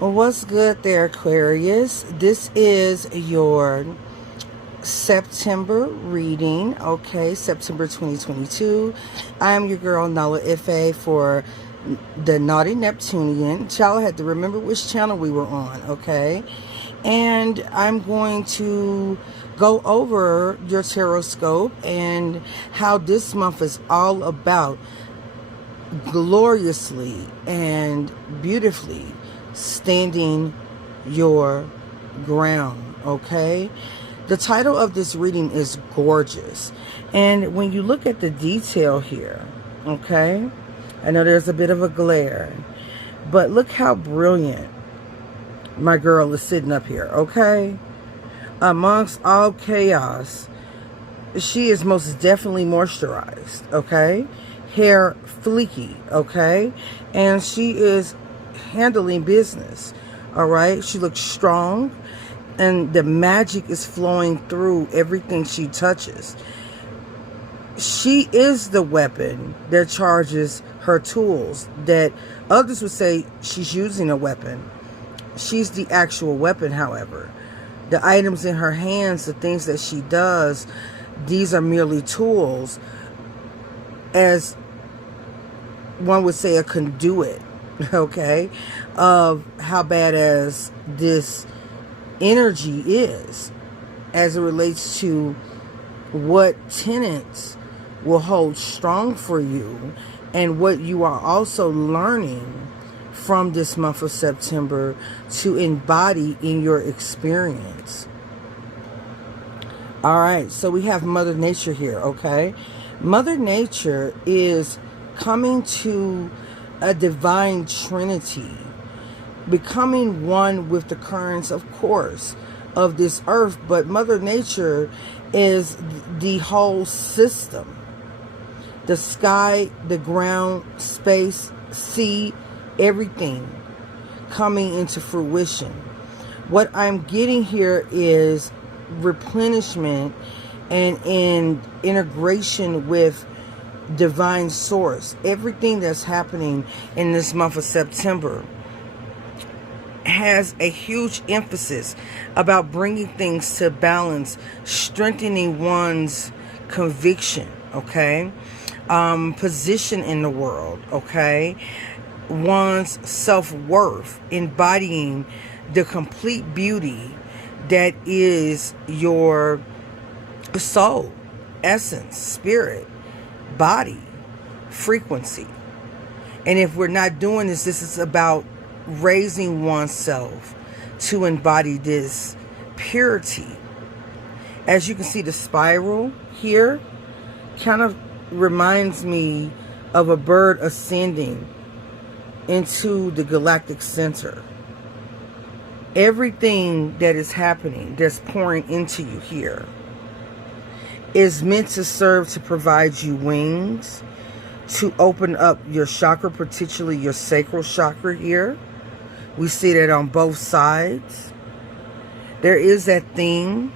Well, what's good there, Aquarius? This is your September reading, okay? September 2022. I am your girl, Nala-Ife, for the Naughty Neptunian. Child, had to remember which channel we were on, okay? And I'm going to go over your tarot scope and how this month is all about gloriously and beautifully standing your ground, okay? The title of this reading is Gorgeous. And when you look at the detail here, okay, I know there's a bit of a glare, but look how brilliant my girl is sitting up here, okay? Amongst all chaos, she is most definitely moisturized, okay? Hair fleeky, okay? And she is handling business, all right? She looks strong, and the magic is flowing through everything she touches. She is the weapon that charges her tools, that others would say she's using a weapon. She's the actual weapon, however. The items in her hands, the things that she does, these are merely tools, as one would say, a conduit, okay, of how badass this energy is as it relates to what tenets will hold strong for you and what you are also learning from this month of September to embody in your experience. All right, so we have Mother Nature here, okay? Mother Nature is coming to a divine trinity, becoming one with the currents, of course, of this earth. But Mother Nature is the whole system. The sky, the ground, space, sea, everything coming into fruition. What I'm getting here is replenishment and in integration with divine source. Everything that's happening in this month of September has a huge emphasis about bringing things to balance, strengthening one's conviction, okay? Position in the world, okay? One's self-worth, embodying the complete beauty that is your soul, essence, spirit, body, frequency. And if we're not doing this, this is about raising oneself to embody this purity. As you can see, the spiral here kind of reminds me of a bird ascending into the galactic center. Everything that is happening, that's pouring into you here, is meant to serve to provide you wings, to open up your chakra, particularly your sacral chakra here. We see that on both sides. There is that theme.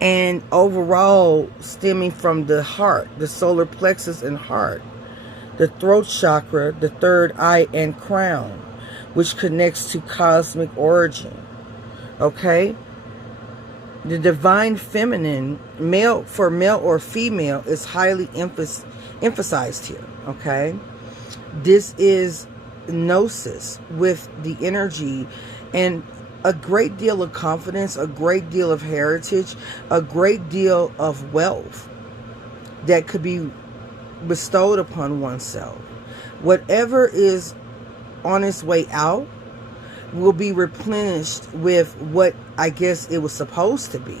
And overall, stemming from the heart, the solar plexus and heart, the throat chakra, the third eye and crown, which connects to cosmic origin. Okay? The divine feminine, male for male or female, is highly emphasized here. Okay? This is gnosis with the energy and a great deal of confidence, a great deal of heritage, a great deal of wealth that could be bestowed upon oneself. Whatever is on its way out will be replenished with what I guess it was supposed to be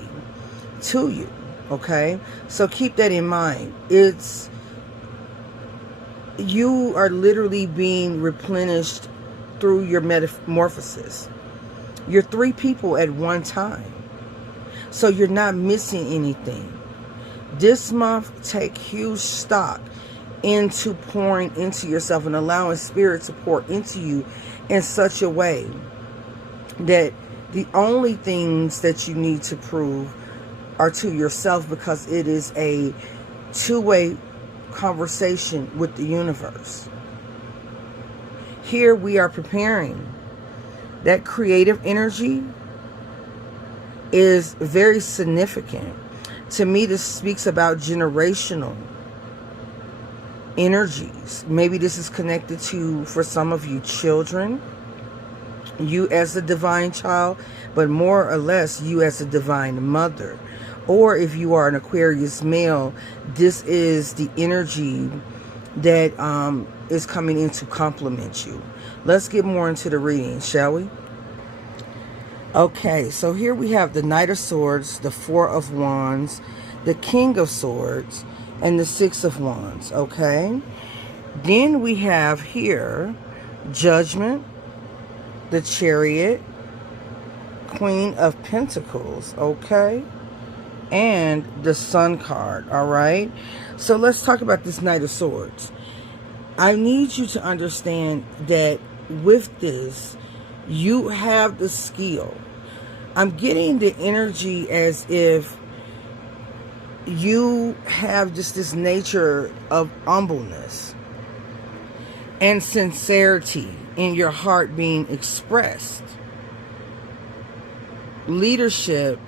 to you. Okay? So keep that in mind. You are literally being replenished through your metamorphosis. You're three people at one time. So you're not missing anything. This month, take huge stock into pouring into yourself and allowing spirit to pour into you in such a way that the only things that you need to prove are to yourself, because it is a two-way conversation with the universe. Here we are preparing That creative energy is very significant. To me, this speaks about generational energies. Maybe this is connected to, for some of you, children, you as a divine child, but more or less you as a divine mother. Or if you are an Aquarius male, this is the energy that is coming in to complement you. Let's get more into the reading, shall we? Okay, so here we have the Knight of Swords, the Four of Wands, the King of Swords, and the Six of Wands, okay? Then we have here Judgment, the Chariot, Queen of Pentacles, okay? And the Sun card, all right? So let's talk about this Knight of Swords. I need you to understand that with this, you have the skill. I'm getting the energy as if you have just this nature of humbleness and sincerity in your heart being expressed. Leadership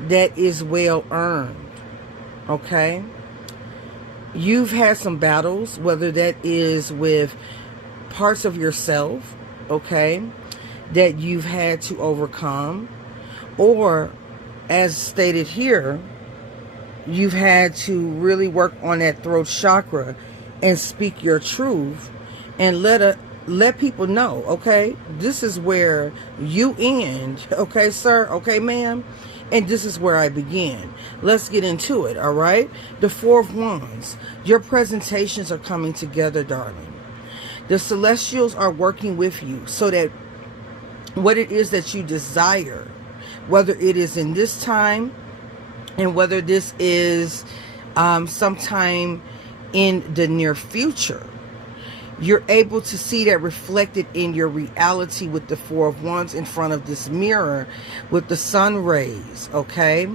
that is well earned, okay? You've had some battles, whether that is with parts of yourself, okay, that you've had to overcome, or as stated here, you've had to really work on that throat chakra and speak your truth and let people know, okay, this is where you end, okay, sir, okay, ma'am, and this is where I begin. Let's get into it, all right? The Four of Wands. Your presentations are coming together, darling. The celestials are working with you so that what it is that you desire, whether it is in this time and whether this is sometime in the near future, you're able to see that reflected in your reality with the Four of Wands in front of this mirror with the sun rays, okay?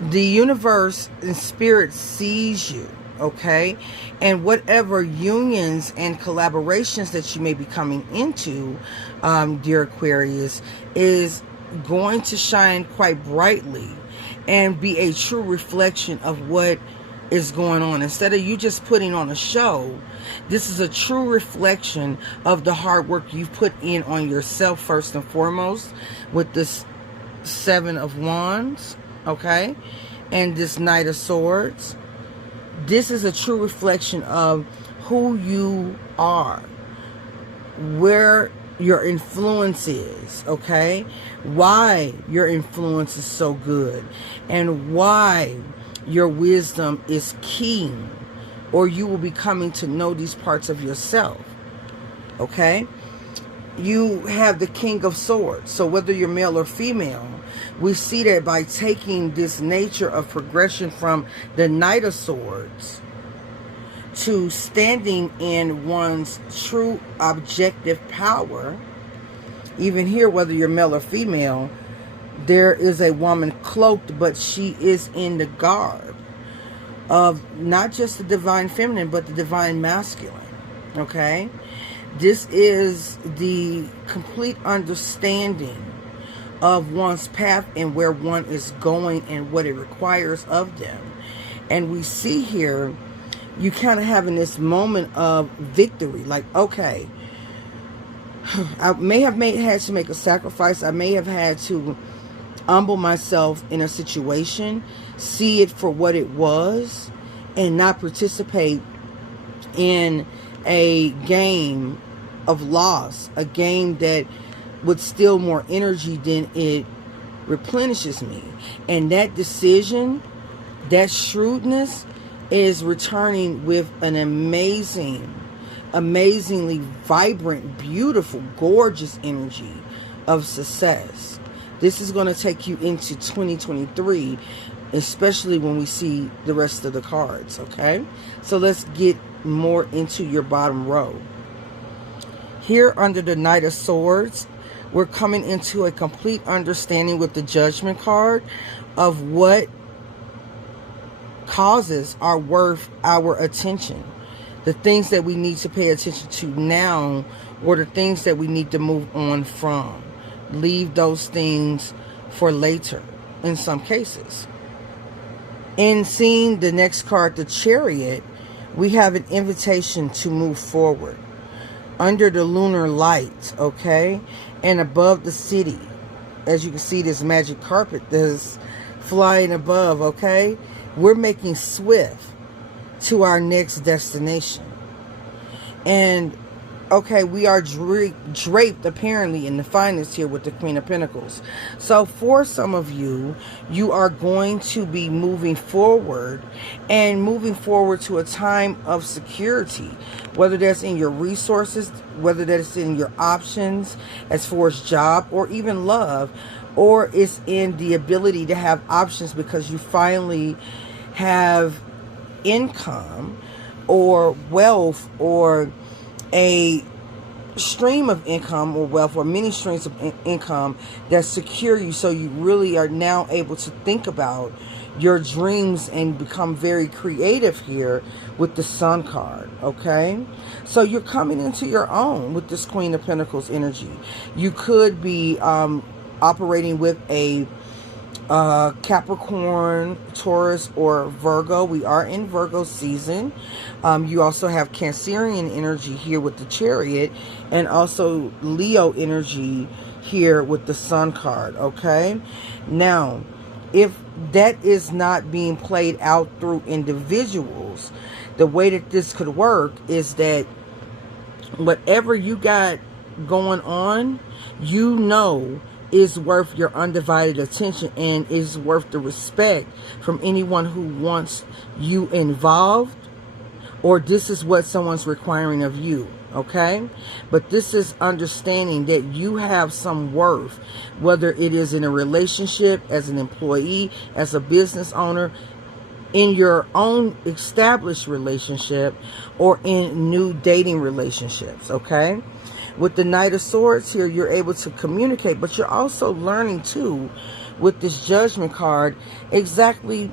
The universe and spirit sees you, okay? And whatever unions and collaborations that you may be coming into, dear Aquarius, is going to shine quite brightly and be a true reflection of what is going on. Instead of you just putting on a show, this is a true reflection of the hard work you've put in on yourself first and foremost with this Seven of Wands, okay, and this Knight of Swords. This is a true reflection of who you are, where your influence is, okay, why your influence is so good, and why your wisdom is keen, or you will be coming to know these parts of yourself, okay? You have the King of Swords. So whether you're male or female, we see that by taking this nature of progression from the Knight of Swords to standing in one's true objective power. Even here, whether you're male or female, there is a woman cloaked, but she is in the garb of not just the divine feminine, but the divine masculine, okay? This is the complete understanding of one's path and where one is going and what it requires of them. And we see here, you kind of having this moment of victory, like, okay, I may have had to make a sacrifice. I may have had to humble myself in a situation, see it for what it was, and not participate in a game of loss, a game that would steal more energy than it replenishes me. And that decision, that shrewdness, is returning with an amazingly vibrant, beautiful, gorgeous energy of success. This is going to take you into 2023, especially when we see the rest of the cards, okay? So let's get more into your bottom row. Here under the Knight of Swords, we're coming into a complete understanding with the Judgment card of what causes are worth our attention. the things that we need to pay attention to now, or the things that we need to move on from. Leave those things for later in some cases. In seeing the next card, the Chariot, we have an invitation to move forward under the lunar light, okay? And above the city. As you can see, this magic carpet that's flying above, okay? We're making swift to our next destination. And okay, we are draped apparently in the finest here with the Queen of Pentacles. So for some of you, you are going to be moving forward, and moving forward to a time of security, whether that's in your resources, whether that's in your options as far as job or even love, or it's in the ability to have options because you finally have income or wealth, or a stream of income or wealth, or many streams of income that secure you, so you really are now able to think about your dreams and become very creative here with the Sun card, okay? So you're coming into your own with this Queen of Pentacles energy. You could be operating with a Capricorn, Taurus, or Virgo. We are in Virgo season. You also have Cancerian energy here with the Chariot, and also Leo energy here with the Sun card, okay? Now, if that is not being played out through individuals, the way that this could work is that whatever you got going on, you know, is worth your undivided attention and is worth the respect from anyone who wants you involved, or this is what someone's requiring of you, okay? But this is understanding that you have some worth, whether it is in a relationship, as an employee, as a business owner, in your own established relationship, or in new dating relationships, okay? With the Knight of Swords here, you're able to communicate, but you're also learning too, with this Judgment card, exactly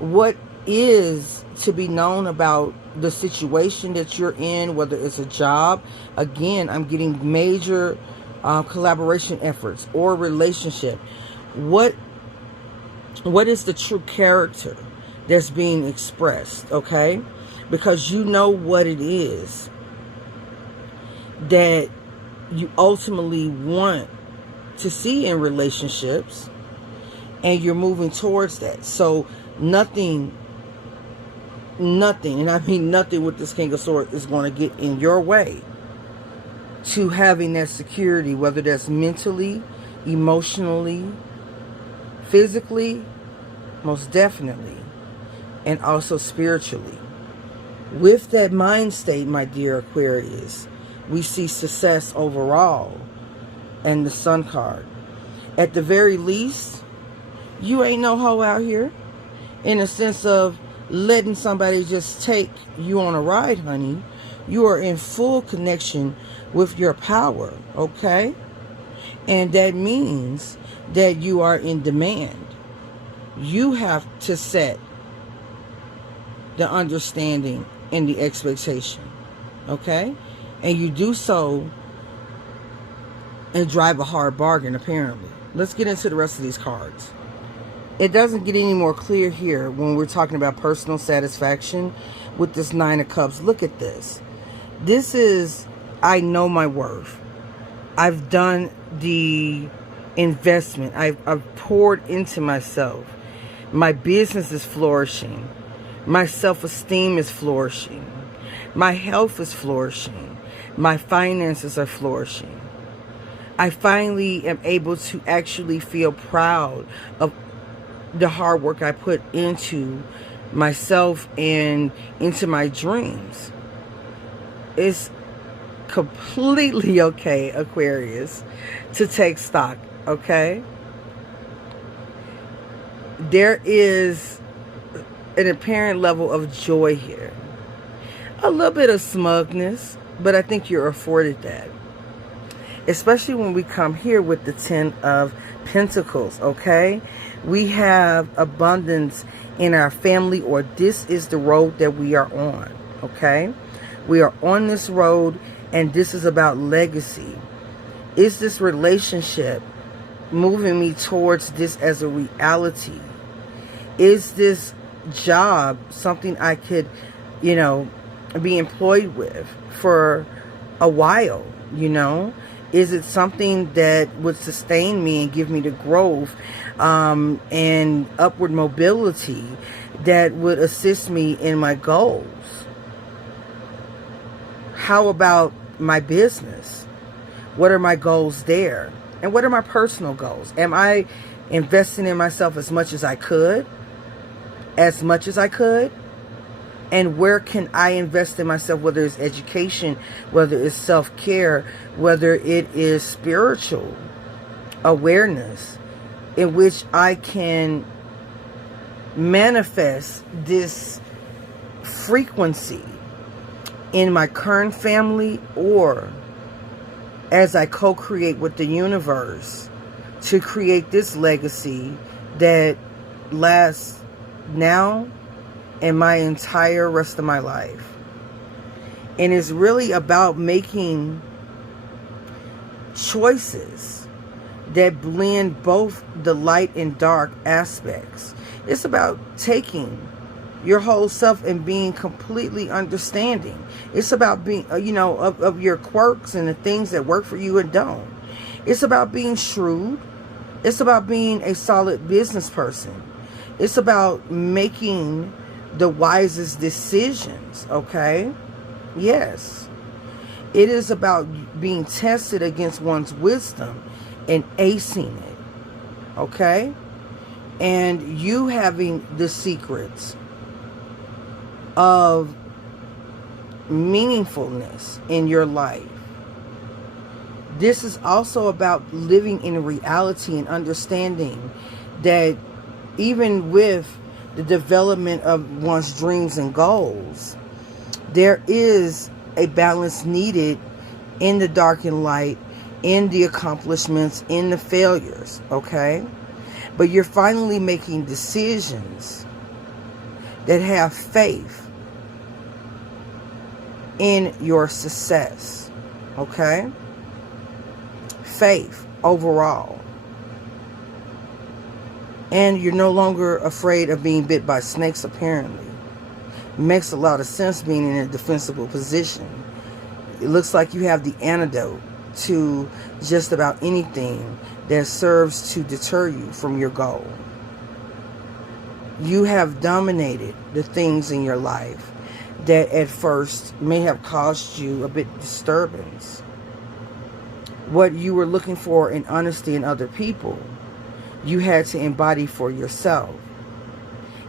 what is to be known about the situation that you're in, whether it's a job. Again, I'm getting major collaboration efforts or relationship. What is the true character that's being expressed, okay? Because you know what it is that you ultimately want to see in relationships, and you're moving towards that. So nothing, and I mean nothing with this King of Swords is going to get in your way to having that security, whether that's mentally, emotionally, physically, most definitely, and also spiritually. With that mind state, my dear Aquarius, we see success overall, and the Sun card. At the very least, you ain't no hoe out here, in a sense of letting somebody just take you on a ride, honey. You are in full connection with your power, okay? And that means that you are in demand. You have to set the understanding and the expectation, okay? And you do so and drive a hard bargain, apparently. Let's get into the rest of these cards. It doesn't get any more clear here when we're talking about personal satisfaction with this Nine of Cups. Look at this. This is, I know my worth. I've done the investment. I've poured into myself. My business is flourishing. My self-esteem is flourishing. My health is flourishing. My finances are flourishing. I finally am able to actually feel proud of the hard work I put into myself and into my dreams. It's completely okay, Aquarius, to take stock, okay? There is an apparent level of joy here. A little bit of smugness, but I think you're afforded that. Especially when we come here with the Ten of Pentacles, okay? We have abundance in our family, or this is the road that we are on, okay? We are on this road, and this is about legacy. Is this relationship moving me towards this as a reality? Is this job something I could, be employed with for a while, Is it something that would sustain me and give me the growth and upward mobility that would assist me in my goals? How about my business? What are my goals there? And what are my personal goals? Am I investing in myself as much as I could? And where can I invest in myself, whether it's education, whether it's self-care, whether it is spiritual awareness, in which I can manifest this frequency in my current family, or as I co-create with the universe to create this legacy that lasts now and my entire rest of my life. And it's really about making choices that blend both the light and dark aspects. It's about taking your whole self and being completely understanding. It's about being, of your quirks and the things that work for you and don't. It's about being shrewd. It's about being a solid business person. It's about making the wisest decisions, okay? Yes. It is about being tested against one's wisdom and acing it, okay? And you having the secrets of meaningfulness in your life. This is also about living in reality and understanding that even with the development of one's dreams and goals, there is a balance needed in the dark and light, in the accomplishments, in the failures, okay? But you're finally making decisions that have faith in your success, okay? Faith overall. And you're no longer afraid of being bit by snakes, apparently. It makes a lot of sense being in a defensible position. It looks like you have the antidote to just about anything that serves to deter you from your goal. You have dominated the things in your life that at first may have caused you a bit disturbance. What you were looking for in honesty in other people, you had to embody for yourself.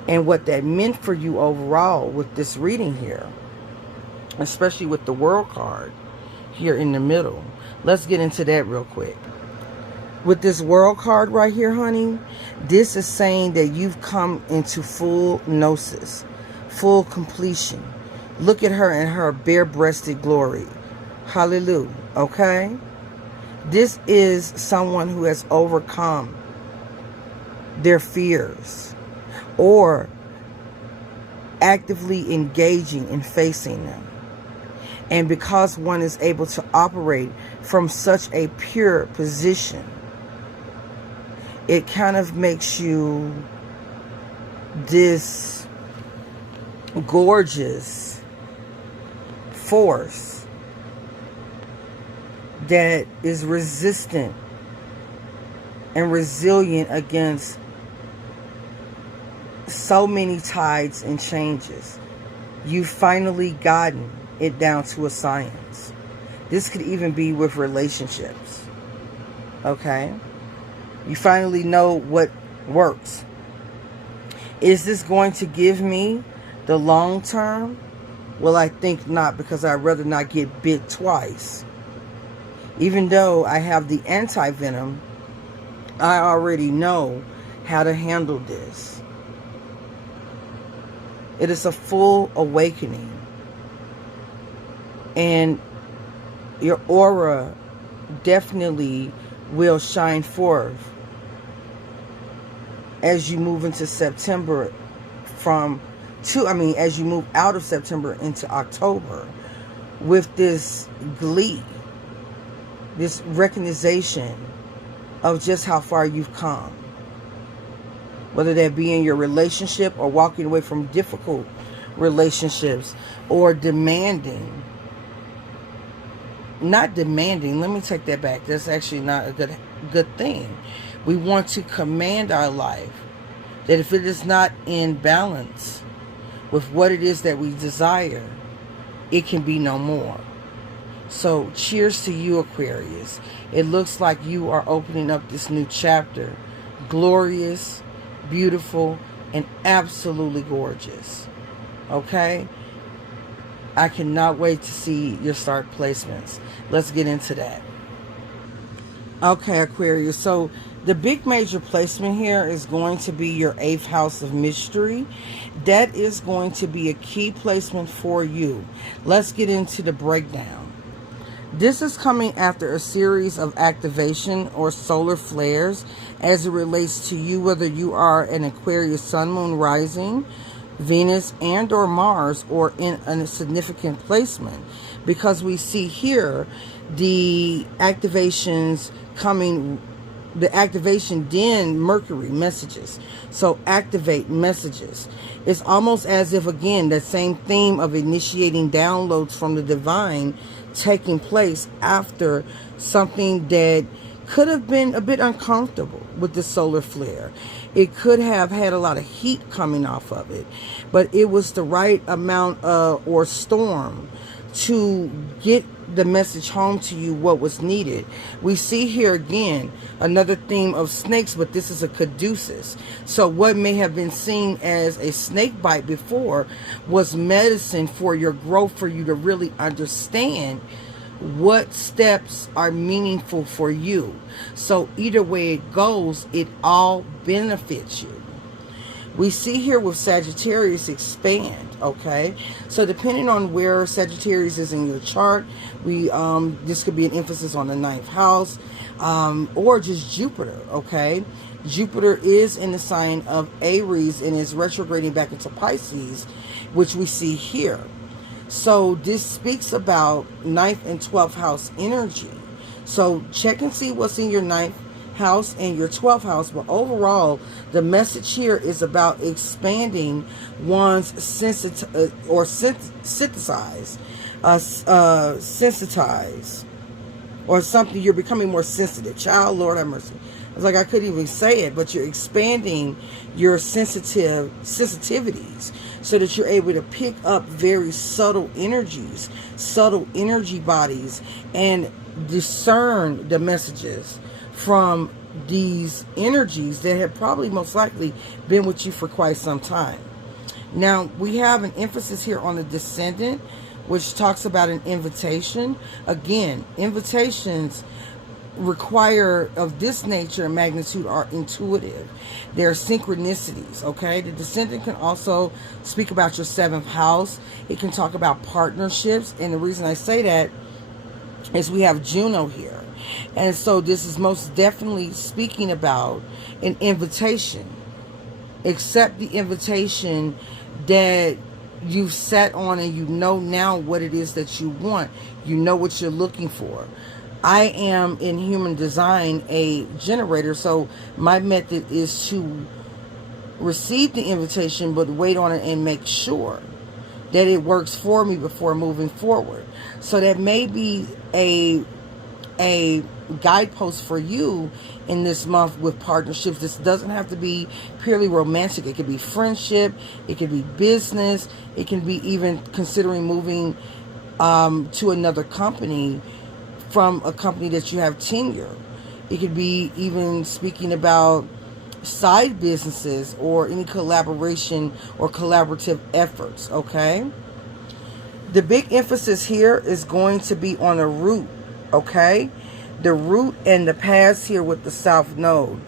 And what that meant for you overall with this reading here, especially with the World card here in the middle. Let's get into that real quick. With this World card right here, honey, this is saying that you've come into full gnosis, full completion. Look at her in her bare-breasted glory. Hallelujah. Okay? This is someone who has overcome their fears, or actively engaging in facing them. And because one is able to operate from such a pure position, it kind of makes you this gorgeous force that is resistant and resilient against so many tides and changes. You've finally gotten it down to a science. This could even be with relationships. Okay? You finally know what works. Is this going to give me the long term? Well, I think not, because I'd rather not get bit twice. Even though I have the anti-venom, I already know how to handle this. It is a full awakening. And your aura definitely will shine forth as you move into September as you move out of September into October. with this glee, this recognition of just how far you've come. Whether that be in your relationship or walking away from difficult relationships or demanding. Not demanding, let me take that back. That's actually not a good thing. We want to command our life. That if it is not in balance with what it is that we desire, it can be no more. So cheers to you, Aquarius. It looks like you are opening up this new chapter. Glorious, beautiful, and absolutely gorgeous. Okay? I cannot wait to see your start placements. Let's get into that. Okay, Aquarius. So the big major placement here is going to be your 8th house of mystery. That is going to be a key placement for you. Let's get into the breakdown. This is coming after a series of activation or solar flares as it relates to you, whether you are an Aquarius sun, moon, rising, Venus, and or Mars, or in a significant placement. Because we see here the activations coming, the activation then Mercury messages. So activate messages. It's almost as if, again, that same theme of initiating downloads from the divine taking place after something that could have been a bit uncomfortable with the solar flare. It could have had a lot of heat coming off of it, but it was the right amount of, or storm, to get the message home to you what was needed. We see here again another theme of snakes, but this is a caduceus. So what may have been seen as a snake bite before was medicine for your growth, for you to really understand what steps are meaningful for you. So either way it goes, it all benefits you. We see here with Sagittarius expand, okay? So depending on where Sagittarius is in your chart, this could be an emphasis on the 9th house, or just Jupiter, okay? Jupiter is in the sign of Aries and is retrograding back into Pisces, which we see here. So this speaks about 9th and 12th house energy. So check and see what's in your 9th house and your 12th house. But overall, the message here is about expanding one's sensitize, or something. You're becoming more sensitive. Child, Lord have mercy. It's like I couldn't even say it, but you're expanding your sensitivities so that you're able to pick up very subtle energies, subtle energy bodies, and discern the messages from these energies that have probably most likely been with you for quite some time. Now, we have an emphasis here on the descendant, which talks about an invitation. Again, invitations require of this nature and magnitude are intuitive. They're synchronicities, okay? The descendant can also speak about your 7th house. It can talk about partnerships, and the reason I say that is we have Juno here. And so this is most definitely speaking about an invitation. Accept the invitation that you've sat on, and you know now what it is that you want. You know what you're looking for. I am in human design a generator, so my method is to receive the invitation but wait on it and make sure that it works for me before moving forward. So that may be a guidepost for you in this month with partnerships. This doesn't have to be purely romantic. It could be friendship, it could be business, it can be even considering moving to another company from a company that you have tenure. It could be even speaking about side businesses or any collaboration or collaborative efforts, okay? The big emphasis here is going to be on a root, okay? The root and the paths here with the South Node.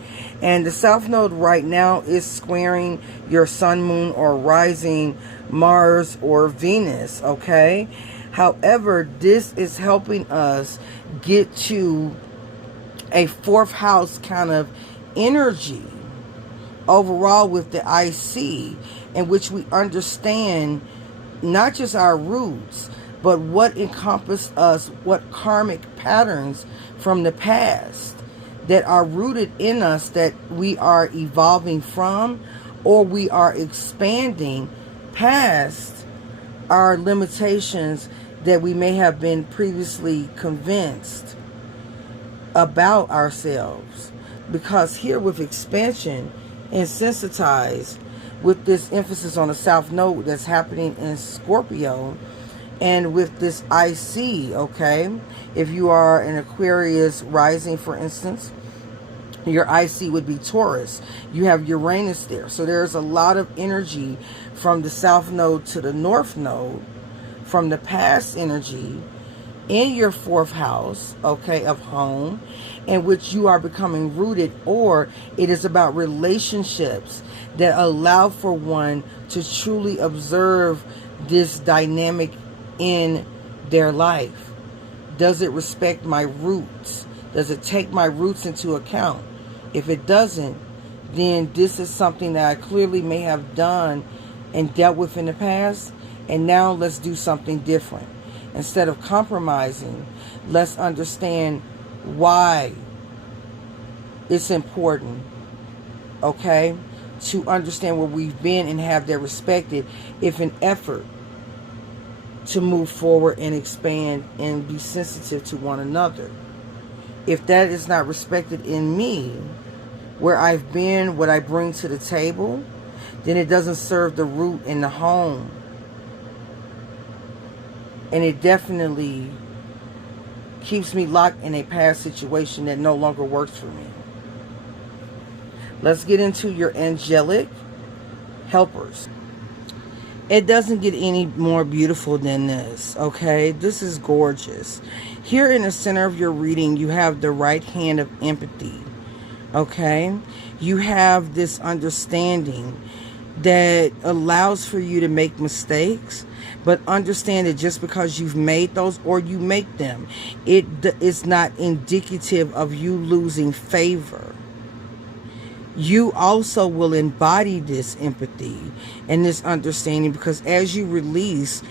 And the South Node right now is squaring your sun, moon, or rising, Mars, or Venus, okay? However, this is helping us get to a 4th house kind of energy overall with the IC, in which we understand not just our roots, but what encompass us, what karmic patterns from the past that are rooted in us that we are evolving from, or we are expanding past our limitations that we may have been previously convinced about ourselves. Because here with expansion and sensitized, with this emphasis on the South Node that's happening in Scorpio, and with this IC, okay, if you are an Aquarius rising, for instance, your IC would be Taurus. You have Uranus there. So there's a lot of energy from the South Node to the North Node, from the past energy in your 4th house, okay, of home, in which you are becoming rooted, or it is about relationships that allow for one to truly observe this dynamic in their life. Does it respect my roots? Does it take my roots into account? If it doesn't, then this is something that I clearly may have done and dealt with in the past, and now let's do something different. Instead of compromising, let's understand why it's important, okay, to understand where we've been and have that respected, if an effort to move forward and expand and be sensitive to one another. If that is not respected in me, where I've been, what I bring to the table, then it doesn't serve the root in the home. And it definitely keeps me locked in a past situation that no longer works for me. Let's get into your angelic helpers. It doesn't get any more beautiful than this, okay? This is gorgeous. Here in the center of your reading, you have the right hand of empathy, okay? You have this understanding that allows for you to make mistakes, but understand that just because you've made those, or you make them, it is not indicative of you losing favor. You also will embody this empathy and this understanding, because as you release,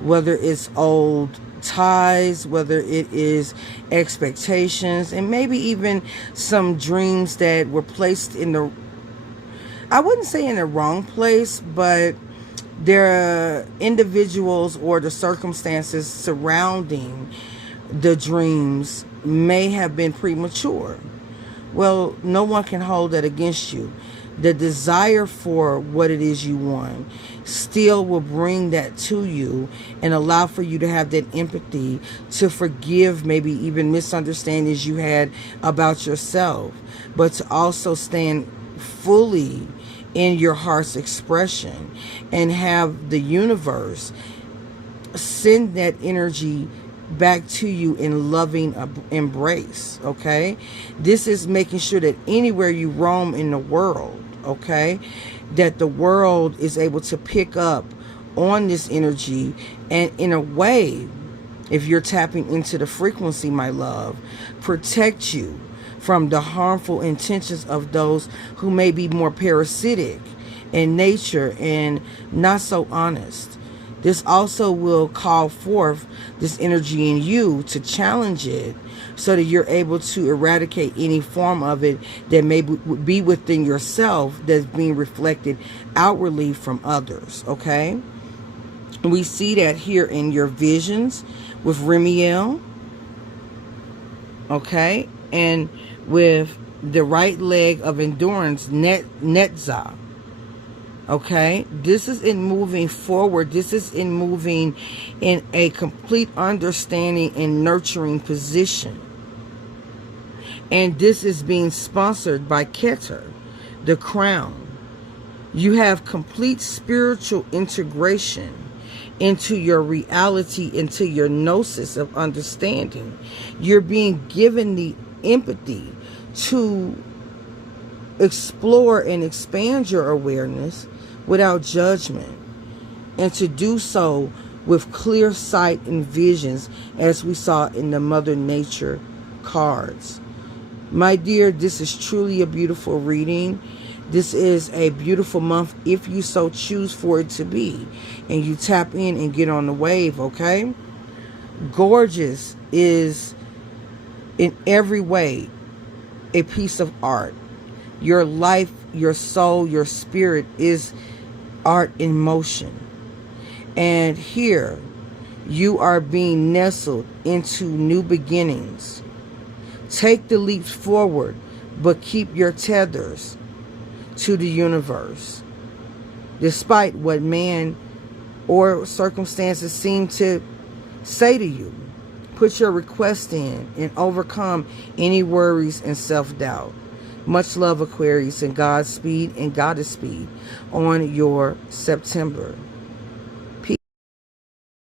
whether it's old ties, whether it is expectations, and maybe even some dreams that were placed in the, I wouldn't say in the wrong place, but there are individuals or the circumstances surrounding the dreams may have been premature. Well, no one can hold that against you. The desire for what it is you want still will bring that to you and allow for you to have that empathy to forgive maybe even misunderstandings you had about yourself, but to also stand fully in your heart's expression and have the universe send that energy back to you in loving embrace, okay? This is making sure that anywhere you roam in the world, okay, that the world is able to pick up on this energy, and in a way, if you're tapping into the frequency, my love, protect you from the harmful intentions of those who may be more parasitic in nature and not so honest. This also will call forth this energy in you to challenge it, so that you're able to eradicate any form of it that may be within yourself that's being reflected outwardly from others, okay? We see that here in your visions with Remiel, okay? And with the right leg of endurance, Netza. Okay, this is in moving forward. This is in moving in a complete understanding and nurturing position. And this is being sponsored by Keter, the crown. You have complete spiritual integration into your reality, into your gnosis of understanding. You're being given the empathy to explore and expand your awareness without judgment, and to do so with clear sight and visions, as we saw in the Mother Nature cards. My dear, this is truly a beautiful reading. This is a beautiful month if you so choose for it to be, and you tap in and get on the wave, okay? Gorgeous is in every way a piece of art. Your life, your soul, your spirit is art in motion. And here you are being nestled into new beginnings. Take the leaps forward, but keep your tethers to the universe. Despite what man or circumstances seem to say to you, put your request in and overcome any worries and self-doubt. Much love, Aquarius, and Godspeed and Goddess speed on your September.